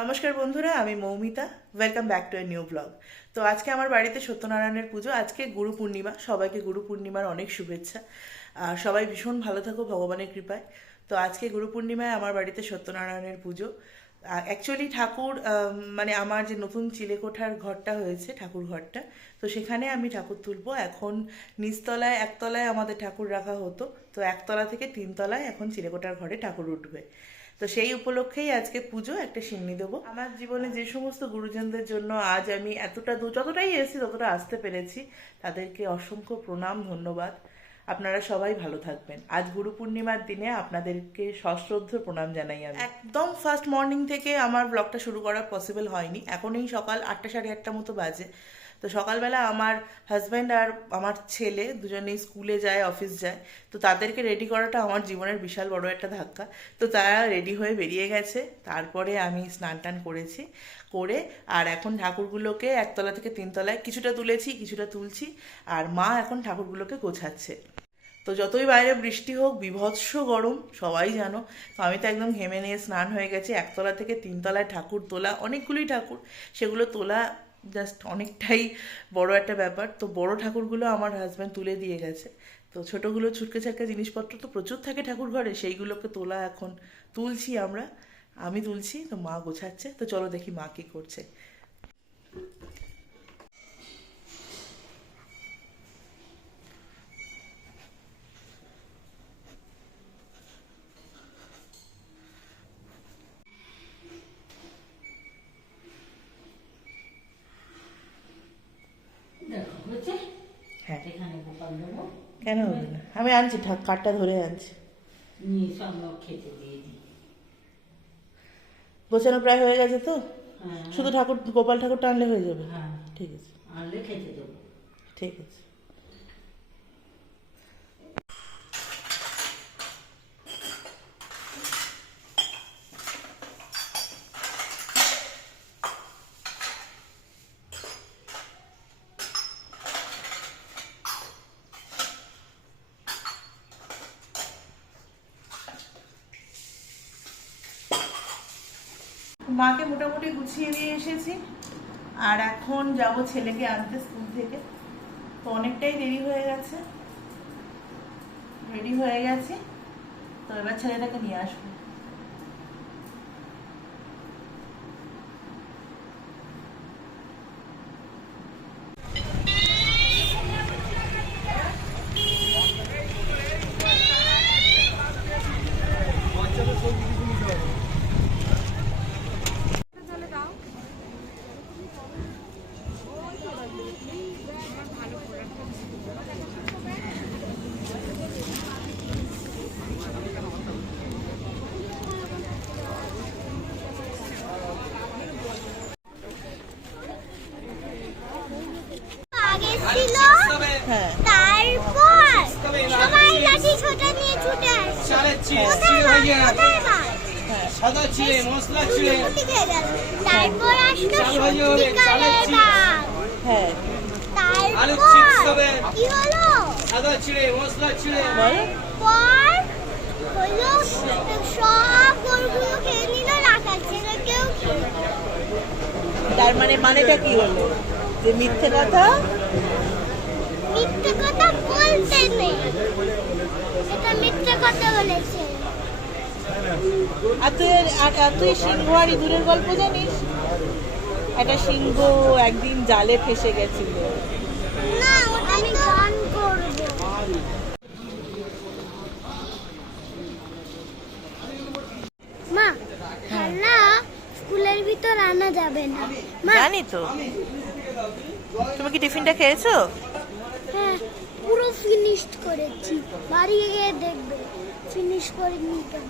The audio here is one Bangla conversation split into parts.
নমস্কার বন্ধুরা, আমি Moumita. Welcome back to a new blog তো আজকে আমার বাড়িতে সত্যনারায়ণের পুজো। আজকে গুরু পূর্ণিমা। সবাইকে গুরু পূর্ণিমার অনেক শুভেচ্ছা। আর সবাই ভীষণ ভালো থাকো, ভগবানের কৃপায়। তো আজকে গুরু পূর্ণিমায় আমার বাড়িতে সত্যনারায়ণের পুজো। অ্যাকচুয়ালি ঠাকুর মানে আমার যে নতুন চিলেকোঠার ঘরটা হয়েছে, ঠাকুর ঘরটা, তো সেখানে আমি ঠাকুর তুলবো। এখন নিচতলায়, একতলায় আমাদের ঠাকুর রাখা হতো। তো একতলা থেকে তিনতলায় এখন চিলেকোঠার ঘরে ঠাকুর উঠবে। তো সেই উপলক্ষেই আজকে পুজো একটা সিন্নি দেবো। আমার জীবনে যে সমস্ত গুরুজনদের জন্য আজ আমি এতটা যতটাই এসেছি ততটা আসতে পেরেছি তাদেরকে অসংখ্য প্রণাম ধন্যবাদ। আপনারা সবাই ভালো থাকবেন। আজ গুরু পূর্ণিমার দিনে আপনাদেরকে সশ্রদ্ধ প্রণাম জানাই আমি। একদম ফার্স্ট মর্নিং থেকে আমার ব্লগটা শুরু করা পসিবল হয়নি। এখন এই সকাল আটটা সাড়ে আটটা মতো বাজে। তো সকালবেলা আমার হাজব্যান্ড আর আমার ছেলে দুজনেই স্কুলে যায় অফিস যায়। তো তাদেরকে রেডি করাটা আমার জীবনের বিশাল বড় একটা ধাক্কা। তো তারা রেডি হয়ে বেরিয়ে গেছে। তারপরে আমি স্নান টান করেছি, করে আর এখন ঠাকুরগুলোকে একতলা থেকে তিনতলায় কিছুটা তুলেছি, কিছুটা তুলছি আর মা এখন ঠাকুরগুলোকে গোছাচ্ছে। তো যতই বাইরে বৃষ্টি হোক, বিভৎস গরম, সবাই জানো। তো আমি তো একদম ঘেমে নিয়ে স্নান হয়ে গেছি। একতলা থেকে তিনতলায় ঠাকুর তোলা অনেকগুলি ঠাকুর। সেগুলো তোলা জাস্ট অনেকটাই বড় একটা ব্যাপার। তো বড় ঠাকুরগুলো আমার হাজব্যান্ড তুলে দিয়ে গেছে। তো ছোটোগুলো ছুটকে ছাটকে জিনিসপত্র তো প্রচুর থাকে ঠাকুর ঘরে সেইগুলোকে তোলা এখন তুলছি আমরা। আমি তুলছি, তো মা গোছাচ্ছে। তো চলো দেখি মা কী করছে দেখো হয়েছে হ্যাঁ এখানে গোপাল দেবো কেন হবে না? আমি আনছি কাঠটা ধরে আনছি। গোছানো প্রায় হয়ে গেছে তো? হ্যাঁ। শুধু ঠাকুর গোপাল ঠাকুর টানলে হয়ে যাবে? হ্যাঁ। ঠিক আছে। আনলে খেতে দেবো। ঠিক আছে। মাকে মোটামুটি গুছিয়ে দিয়ে এসেছি। আর এখন যাব ছেলেকে আনতে স্কুল থেকে। তো অনেকটাই দেরি হয়ে গেছে। রেডি হয়ে গেছে। তো এবার ছেলেটাকে নিয়ে আসব আগে ছিল হ্যাঁ তারপর সবাই লাঠি ছোটা নিয়ে ছুটে আসছে চালের চিড়ে কোথায় চিড়ে হয়ে মাছ? গেছে কোথায় মাছ? সাদা চিড়ে মশলা চিড়ে ছুটি খেয়ে গেল। তারপর আসলো চাল ভাজি হবে, চালের সত্যিকারের চিপস। মাছ। হ্যাঁ আলুর চিপস তারপর হবে। কি হলো মশলা পর হলো সব গরুগুলো খেয়ে নিল রাখার ছিল কেউ তার মানে মানেটা কি হলো? যে মিথ্যে কথা? মিথ্যে কথা বলতে নেই। এটা মিথ্যে কথা বলেছে। আর তুই আর তুই সিংহ আর ইঁদুরের গল্প জানিস? একটা সিংহ একদিন জালে ফেসে গেছিল। না ওটা আমি গান করব মা খেলনা আনা যাবে না। জানি তো। তুমি কি টিফিনটা খেয়েছো? হ্যাঁ পুরো ফিনিশড করেছি। বাড়ি গিয়ে দেখবে। ফিনিশ করিনি কেন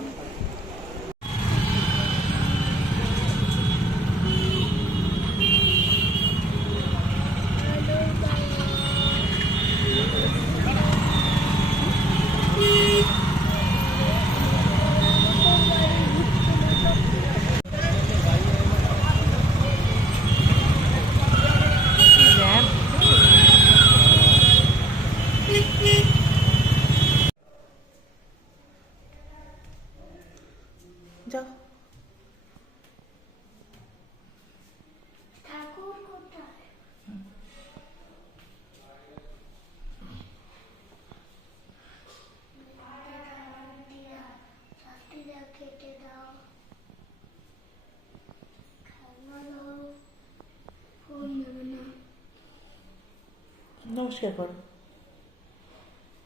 নমস্কার করো।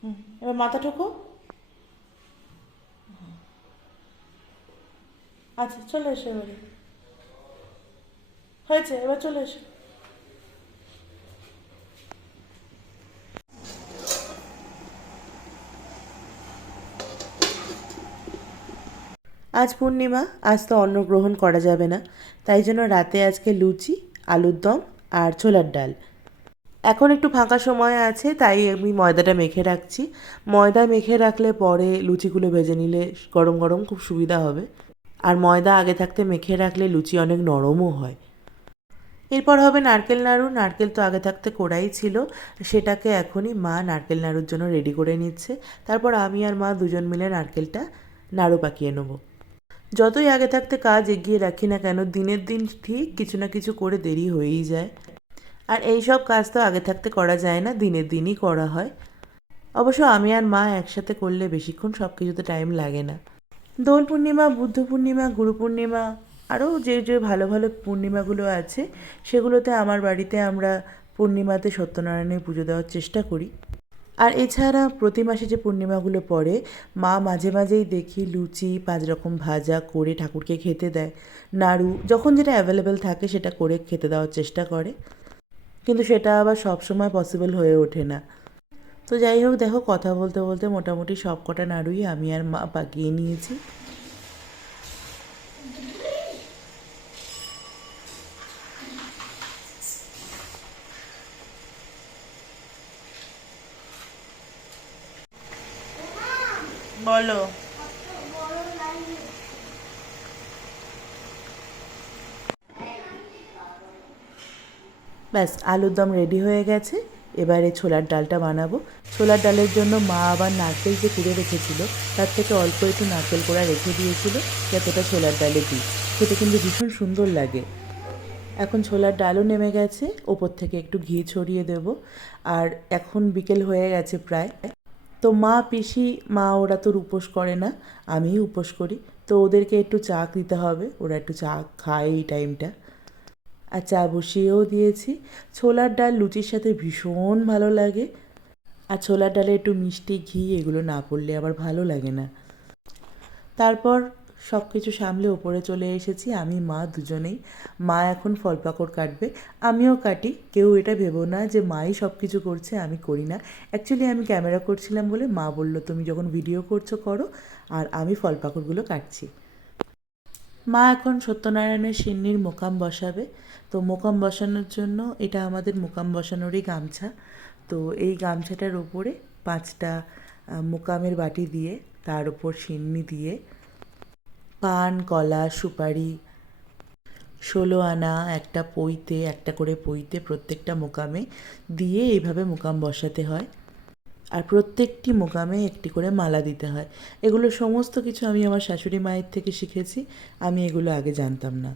হুম, এবার মাথা ঠোকো। আচ্ছা চলে এসো এবারে। হয়েছে, এবার চলে এসো। আজ পূর্ণিমা, আজ তো অন্ন গ্রহণ করা যাবে না। তাই জন্য রাতে আজকে লুচি, আলুর দম আর ছোলার ডাল। এখন একটু ফাঁকা সময় আছে, তাই আমি ময়দাটা মেখে রাখছি। ময়দা মেখে রাখলে পরে লুচিগুলো ভেজে নিলে গরম গরম খুব সুবিধা হবে। আর ময়দা আগে থাকতে মেখে রাখলে লুচি অনেক নরমও হয়। এরপর হবে নারকেল নাড়ু। নারকেল তো আগে থাকতে করাই ছিল। সেটাকে এখনই মা নারকেল নাড়ুর জন্য রেডি করে নিচ্ছে। তারপর আমি আর মা দুজন মিলে নারকেলটা নাড়ু পাকিয়ে নেব। যতই আগে থাকতে কাজ এগিয়ে রাখি না কেন, দিনের দিন ঠিক কিছু না কিছু করে দেরি হয়েই যায়। আর এই সব কাজ তো আগে থাকতে করা যায় না, দিনের দিনই করা হয়। অবশ্য আমি আর মা একসাথে করলে বেশিক্ষণ সব কিছুতে টাইম লাগে না। দোল পূর্ণিমা, বুদ্ধ পূর্ণিমা, গুরু পূর্ণিমা আরও যে যে ভালো ভালো পূর্ণিমাগুলো আছে, সেগুলোতে আমার বাড়িতে আমরা পূর্ণিমাতে সত্যনারায়ণের পুজো দেওয়ার চেষ্টা করি। আর এছাড়া প্রতি মাসে যে পূর্ণিমাগুলো পড়ে, মা মাঝে মাঝেই দেখি লুচি, পাঁচ রকম ভাজা করে ঠাকুরকে খেতে দেয়। নাড়ু, যখন যেটা অ্যাভেলেবেল থাকে সেটা করে খেতে দেওয়ার চেষ্টা করে। কিন্তু সেটা আবার সব সময় পসিবল হয়ে ওঠে না। তো যাই হোক, দেখো, কথা বলতে বলতে মোটামুটি সব কটা নাড়ুই আমি আর মা পাকিয়ে নিয়েছি। বলো। ব্যাস, আলুর দম রেডি হয়ে গেছে। এবারে ছোলার ডালটা বানাবো। ছোলার ডালের জন্য মা আবার নারকেল যে কুড়ে রেখেছিল, তার থেকে অল্প একটু নারকেল কোড়া রেখে দিয়েছিল, যাতে ওটা ছোলার ডালে দিই। খেতে কিন্তু ভীষণ সুন্দর লাগে। এখন ছোলার ডালও নেমে গেছে। ওপর থেকে একটু ঘি ছড়িয়ে দেব। আর এখন বিকেল হয়ে গেছে প্রায়। তো মা, পিসি, মা, ওরা তো উপোস করে না। আমিই উপোস করি। তো ওদেরকে একটু চা দিতে হবে। ওরা একটু চা খায় এই টাইমটা আর চা বসিয়েও দিয়েছি। ছোলার ডাল লুচির সাথে ভীষণ ভালো লাগে। আর ছোলার ডালে একটু মিষ্টি ঘি, এগুলো না পড়লে আবার ভালো লাগে না। তারপর সব কিছু সামলে ওপরে চলে এসেছি। আমি, মা দুজনেই। মা এখন ফল পাকড় কাটবে, আমিও কাটি। কেউ এটা ভেবো না যে মাই সব কিছু করছে, আমি করি না। অ্যাকচুয়ালি আমি ক্যামেরা করছিলাম বলে মা বলল, তুমি যখন ভিডিও করছ করো, আর আমি ফল পাকড়গুলো কাটছি। মা এখন সত্যনারায়ণের সিন্নির মোকাম বসাবে। তো মোকাম বসানোর জন্য এটা আমাদের মোকাম বসানোরই গামছা। তো এই গামছাটার ওপরে পাঁচটা মোকামের বাটি দিয়ে, তার উপর সিন্নি দিয়ে পান, কলা, সুপারি, ষোলো আনা, একটা পইতে, একটা করে পইতে প্রত্যেকটা মোকামে দিয়ে এইভাবে মোকাম বসাতে হয়। আর প্রত্যেকটি মোকামে একটি করে মালা দিতে হয়। এগুলো সমস্ত কিছু আমি আমার শাশুড়ি মায়ের থেকে শিখেছি। আমি এগুলো আগে জানতাম না।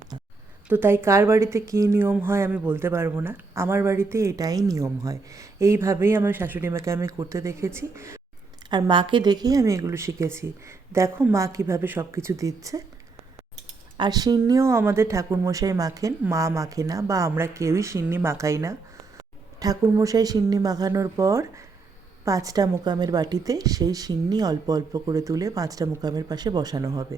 তো তাই কার বাড়িতে কী নিয়ম হয় আমি বলতে পারব না। আমার বাড়িতে এটাই নিয়ম হয়। এইভাবেই আমার শাশুড়ি মাকে আমি করতে দেখেছি। আর মাকে দেখেই আমি এগুলো শিখেছি। দেখো মা কীভাবে সব কিছু দিচ্ছে। আর সিন্নিও আমাদের ঠাকুরমশাই মাখেন, মা মাখে না বা আমরা কেউই সিন্নি মাখাই না। ঠাকুরমশাই সিন্নি মাখানোর পর পাঁচটা মোকামের বাটিতে সেই সিন্নি অল্প অল্প করে তুলে পাঁচটা মোকামের পাশে বসানো হবে।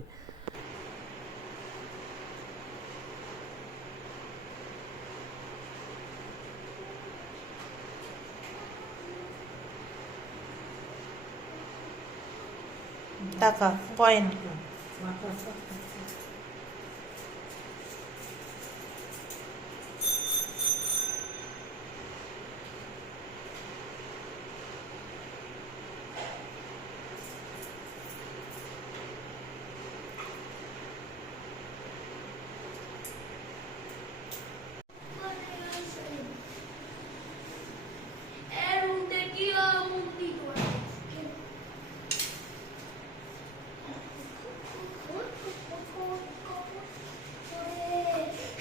টাকা কয়েন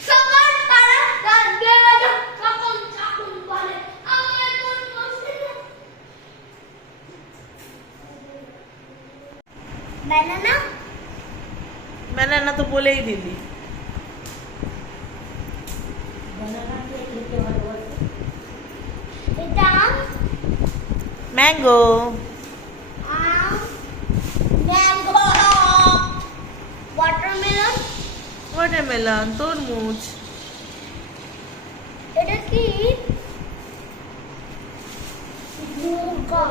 সবার তারা রাত বেলা তখন তখন বলে আমার মন বসে না ব্যানানা ব্যানানা তো বলেই দিলি বানানা কে খেতে ভালোবাসে এটা আম ম্যাঙ্গো আম ম্যাঙ্গো ওয়াটারমেলন ওয়াটারমেলন তরমুজ এটা কি মুগা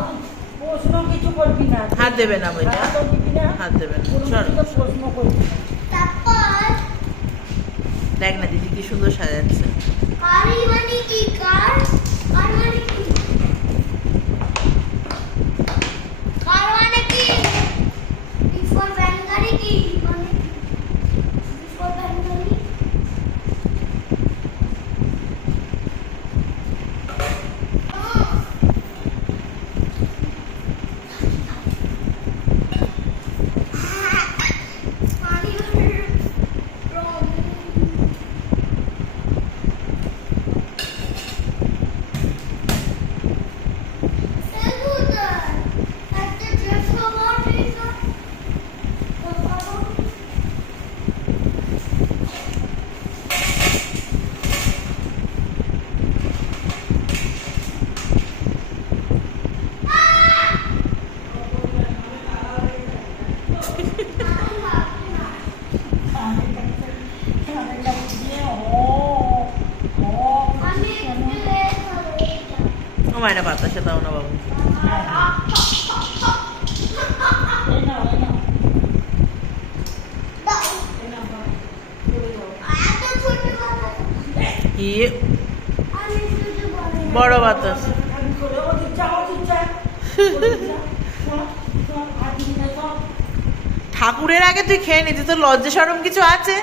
প্রশ্ন কিছু করবি না। হাত দেবে না বেটা হাত দিবি না? হাত দেবে না। কোনো চল। কিছু প্রশ্ন করবি না। তারপর দেখ না দিদি কি সুন্দর সাজাচ্ছে কারি মানে কি কার কার মানে কি কার মানে কি বিফোর ভ্যানগাড়ি কি মানে বিফোর ভ্যানগাড়ি পানি রং ও মায়েরা বাতাসে, দাও না বাবু। বড় বাতাস। ঠাকুরের আগে তুই খেয়ে নিতি তোর লজ্জা সরম কিছু আছে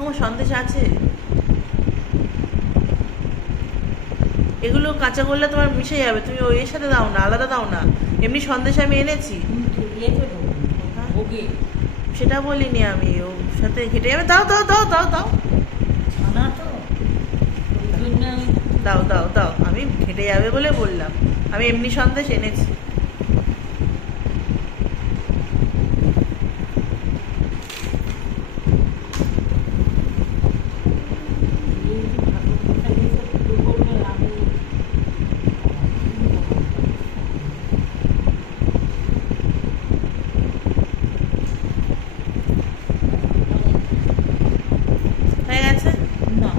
আমার সন্দেশ আছে? এগুলো কাঁচা করলে তোমার মিশে যাবে। তুমি ওই এর সাথে দাও না আলাদা দাও না। এমনি সন্দেশ আমি এনেছি। সেটা বলিনি আমি ওর সাথে ঘেটে যাবে। দাও দাও দাও দাও দাও। দাও দাও দাও। আমি ঘেটে যাবে বলে বললাম। আমি এমনি সন্দেশ এনেছি হয়ে গেছে না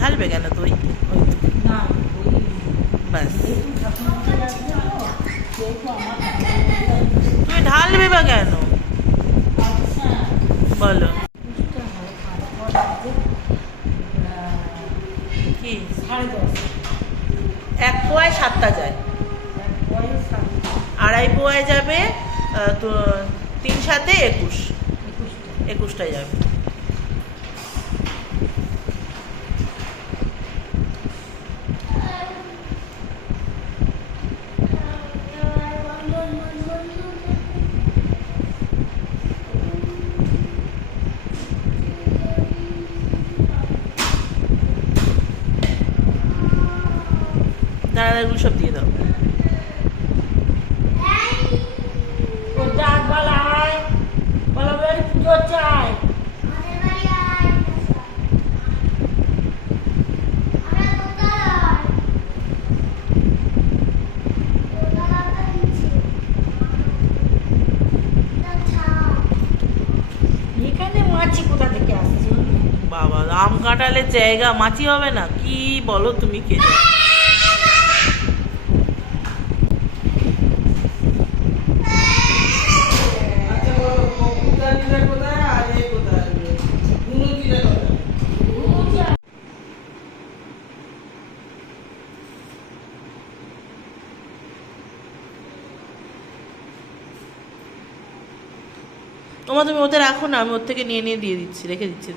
ঢালবে কেন তুই? ব্যাস। তুমি ঢালবে বা কেন? বলো। কি? এক পোয়ায় সাতটা যায়। আড়াই পোয়ায় যাবে তো তিন সাথে একুশ। একুশটা একুশটায় যাবে। মাছি কোথা থেকে আসছে? বাবা আম কাঁঠালের জায়গা, মাছি হবে না? কি বলো তুমি কে জানে? আচ্ছা বলো কপুতারিটা কোথায় আর এ কোথায় গুনুজিটা কোথায় তোমার তুমি ওতে রাখো না আমি ওর থেকে নিয়ে নিয়ে দিয়ে দিচ্ছি রেখে দিচ্ছি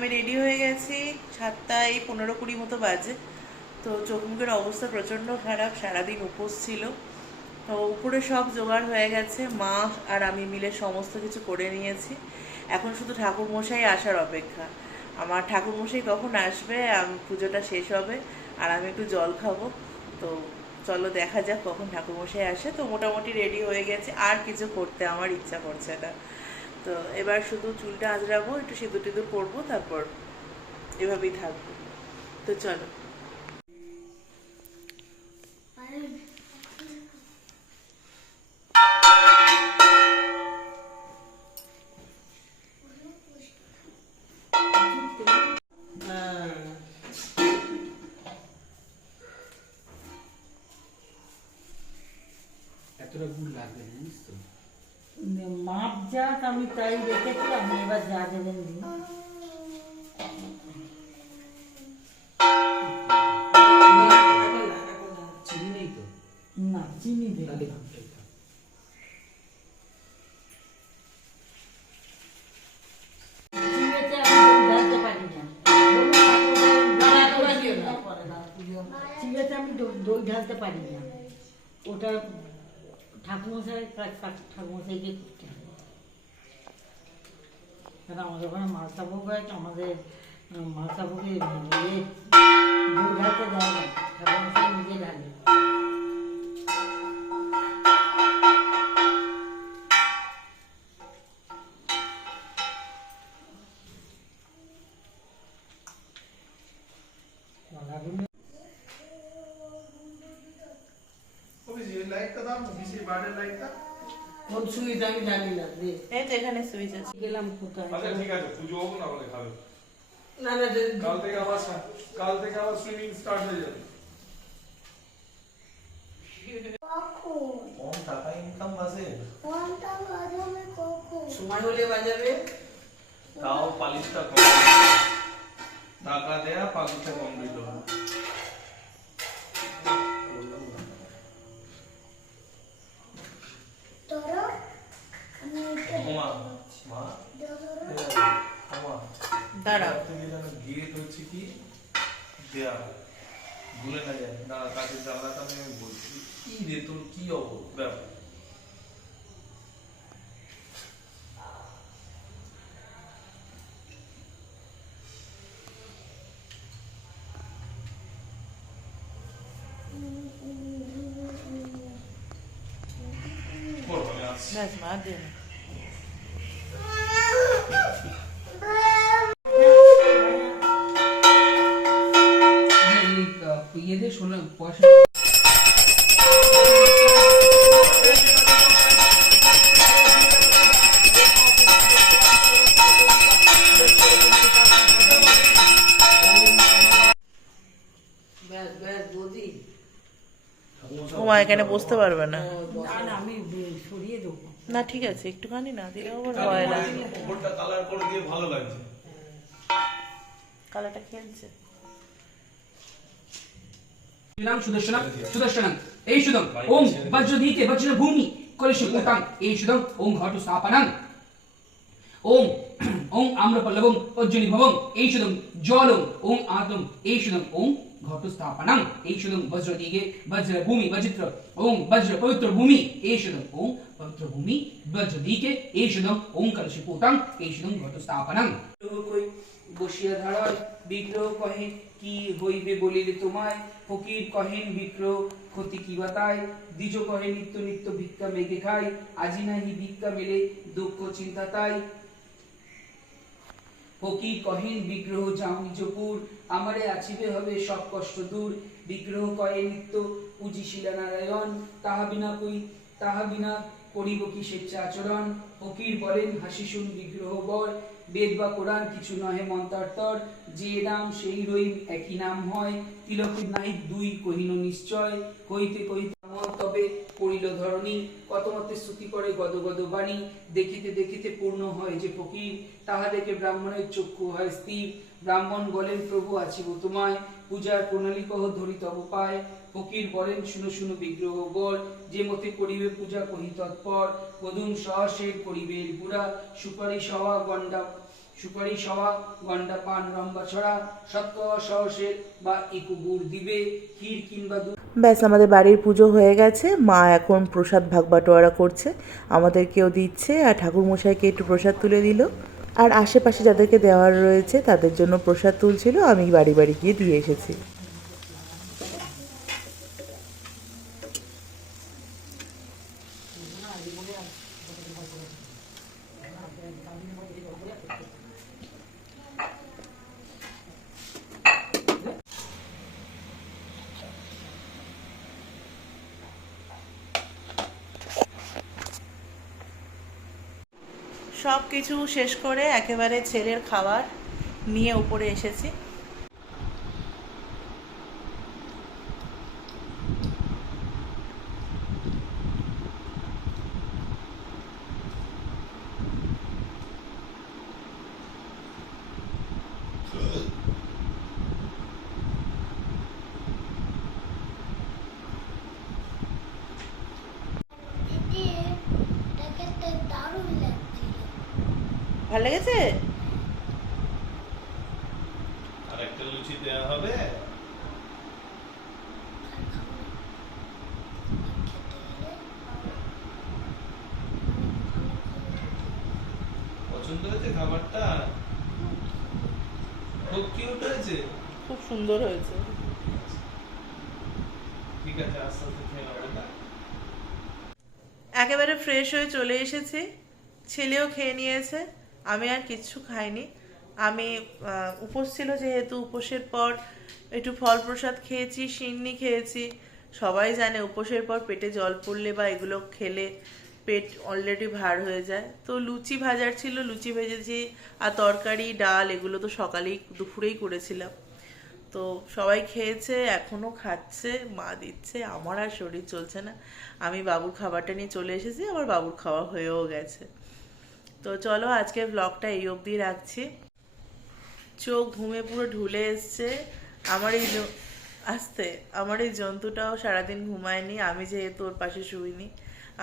আমি রেডি হয়ে গেছি। সাতটায় পনেরো কুড়ি মতো বাজে। তো চোখ মুখের অবস্থা প্রচণ্ড খারাপ, সারাদিন উপোস ছিল। তো উপরে সব জোগাড় হয়ে গেছে। মা আর আমি মিলে সমস্ত কিছু করে নিয়েছি। এখন শুধু ঠাকুরমশাই আসার অপেক্ষা। আমার ঠাকুরমশাই কখন আসবে? পুজোটা শেষ হবে। আর আমি একটু জল খাব। তো চলো দেখা যাক কখন ঠাকুরমশাই আসে। তো মোটামুটি রেডি হয়ে গেছে। আর কিছু করতে আমার ইচ্ছা করছে না। তো এবার শুধু চুলটা আঁচড়াবো একটু সিঁদুর টিঁদুর পরবো তারপর এভাবেই থাকব। তো চলো। যাক আমি তাই রেখেছি আমি এবার যা দেবেন দিন চিনি নেই তো না চিনি তাহলে দেবেন ভাবটাই থাক। চিনিতে আমি ঢালতে পারি না চিনিতে আমি দই- দই ঢালতে পারি না ওটা ঠাকুমশাই ঠাকুমশাইকে করতে হবে কারণ আমাদের ওখানে মালসা ভোগ হয় তো আমাদের আহ, মালসা ভোগে ইয়ে দই ঢালতে দেয় না ঠাকুমশাই নিজে ঢালে কলাগুলো কোন সুইচ আমি জানি না এই তো এখানে সুইচ আছে। গেলাম কোথায়? আচ্ছা ঠিক আছে পুজো হোক না হলে খাবে না না কাল থেকে আবার কাল থেকে আবার সুইমিং স্টার্ট হয়ে যাবে। কম টাকা ইনকাম বাসে কোনটা বাজাবে কখন সময় হলে বাজাবে। তাও পালিশটা কম। টাকা দেয়া পালিশটা কমপ্লিট হবে। এটা ক্ষমা মা দাঁড়াও। থেকে যেন গেট হচ্ছে কি? দেয়া ভুলে না যায় না কাছে জানলাটা আমি বলছি। কি রে তোর কি অব ব্যাপার করব আমি আসছি এখানে বসতে পারবে না। না না আমি বে- সরিয়ে দেবো না ঠিক আছে একটুখানি না দিলে আবার হয় না। কালার করে দিয়ে ভালো লাগছে। কালারটা খেলছে সুদাং সুদর্শনম সুদর্শনম এই ওম বজ্রভূমি কলশ ওম ঘট ওম ওম আম্রপল্লবম অজ্জনি ভবম এই সুদং জলম ওম আতম এই সুদং ওম ঘট স্থাপনং এই সুদং বজ্রদিগে বজ্রভূমি বজ্র ওম বজ্র পবিত্র ভূমি এই সুদং ওম পবিত্র ভূমি বজ্রদিকে এই সুদং ওম কলশ পুতাং এই সুদং ঘট স্থাপনং কই বসিয়া ধারয় বিগ্রহ কহে, কি হইবে বলিলে তোমায়? ফকির কহেন, বিগ্রহ, ক্ষতি কি বাতায় দ্বিজ কহে, নিত্য নিত্য ভিক্ষা মেঘে খাই, আজি নাহি ভিক্ষা মেলে, দুঃখ চিন্তা তাই। ফকির কহেন, বিগ্রহ যাও নিজপুর আমারে আছিবে হবে সব কষ্ট দূর। বিগ্রহ কয়ে নিত্য পূজিশিলা নারায়ণ তাহা বিনা কই, তাহা বিনা করিব কি স্বেচ্ছা আচরণ ফকির বলেন, হাসি শুন বিগ্রহ বর। বেদ বা কোরআন কিছু নহে মন্তার্তর যে নাম সেই রহিম একই নাম হয়। তিলকের নাই দুই কহিন নিশ্চয়। কইতে কইতে তবে পড়িল ধরণী। কত মতে স্তুতি করে গদ গদ বাণী। দেখিতে দেখিতে পূর্ণ হয় যে ফকির। তাহা দেখে ব্রাহ্মণের চক্ষু হয় স্থির। ব্রাহ্মণ বলেন, প্রভু, আছিব তোমায়। পূজার প্রণালী কহ ধরি তব পায়। ফকির বলেন, শুনো শুনো, বিগ্রহ বর। যে মতে করিবে পূজা কহি তৎপর। পদুম সহসের করিবে বুড়া সুপারি সহা গন্ডা সুপারি সওয়া গন্ডা পান রম্বা ছড়া। সত্য সহসের বা একু দিবে। ক্ষীর কিংবা দুধ ব্যাস, আমাদের বাড়ির পুজো হয়ে গেছে। মা এখন প্রসাদ ভাগ বাটোয়ারা করছে। আমাদেরকেও দিচ্ছে আর ঠাকুরমশাইকে একটু প্রসাদ তুলে দিল। আর আশেপাশে যাদেরকে দেওয়ার রয়েছে, তাদের জন্য প্রসাদ তুলছিল। আমি বাড়ি বাড়ি গিয়ে দিয়ে এসেছি। সব কিছু শেষ করে একেবারে ছেলের খাবার নিয়ে উপরে এসেছি দিদি দেখতে দারুণ লাগছিল ভালো লেগেছে আর একটা লুচি দেওয়া হবে পছন্দ হয়েছে খাবারটা? খুব কিউট হয়েছে? খুব সুন্দর হয়েছে। ঠিক আছে আস্তে আস্তে খেয়ে নেব একেবারে ফ্রেশ হয়ে চলে এসেছি। ছেলেও খেয়ে নিয়েছে। আমি আর কিচ্ছু খাইনি। আমি উপোস ছিল যেহেতু উপোসের পর একটু ফল প্রসাদ খেয়েছি সিন্নি খেয়েছি। সবাই জানে উপোসের পর পেটে জল পড়লে বা এগুলো খেলে পেট অলরেডি ভার হয়ে যায়। তো লুচি ভাজার ছিল, লুচি ভেজেছি আর তরকারি, ডাল এগুলো তো সকালেই দুপুরেই করেছিলাম। তো সবাই খেয়েছে, এখনও খাচ্ছে, মা দিচ্ছে, আমার আর শরীর চলছে না। আমি বাবুর খাবারটা নিয়ে চলে এসেছি আমার বাবুর খাওয়া হয়েও গেছে। তো চলো আজকের ব্লগটা এই অবধি রাখছি। চোখ ঘুমে পুরো ঢুলে এসছে। আমার এই আসতে, আমার এই জন্তুটাও সারাদিন ঘুমায়নি, আমি যেহেতু ওর পাশে শুইনি।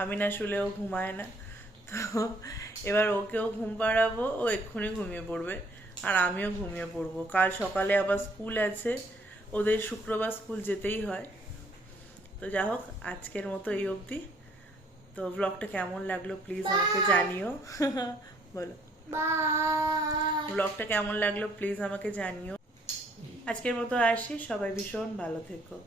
আমি না শুলেও ঘুমায় না। তো এবার ওকেও ঘুম পাড়াবো ও এক্ষুনি ঘুমিয়ে পড়বে আর আমিও ঘুমিয়ে পড়ব। কাল সকালে আবার স্কুল আছে ওদের শুক্রবার স্কুল যেতেই হয়। তো যা হোক আজকের মতো এই অবধি। তো ব্লগটা কেমন লাগল প্লিজ আমাকে জানিও। বলো। ব্লগটা কেমন লাগল প্লিজ আমাকে জানিও। আজকের মতো আসি সবাই ভীষণ ভালো থেকো।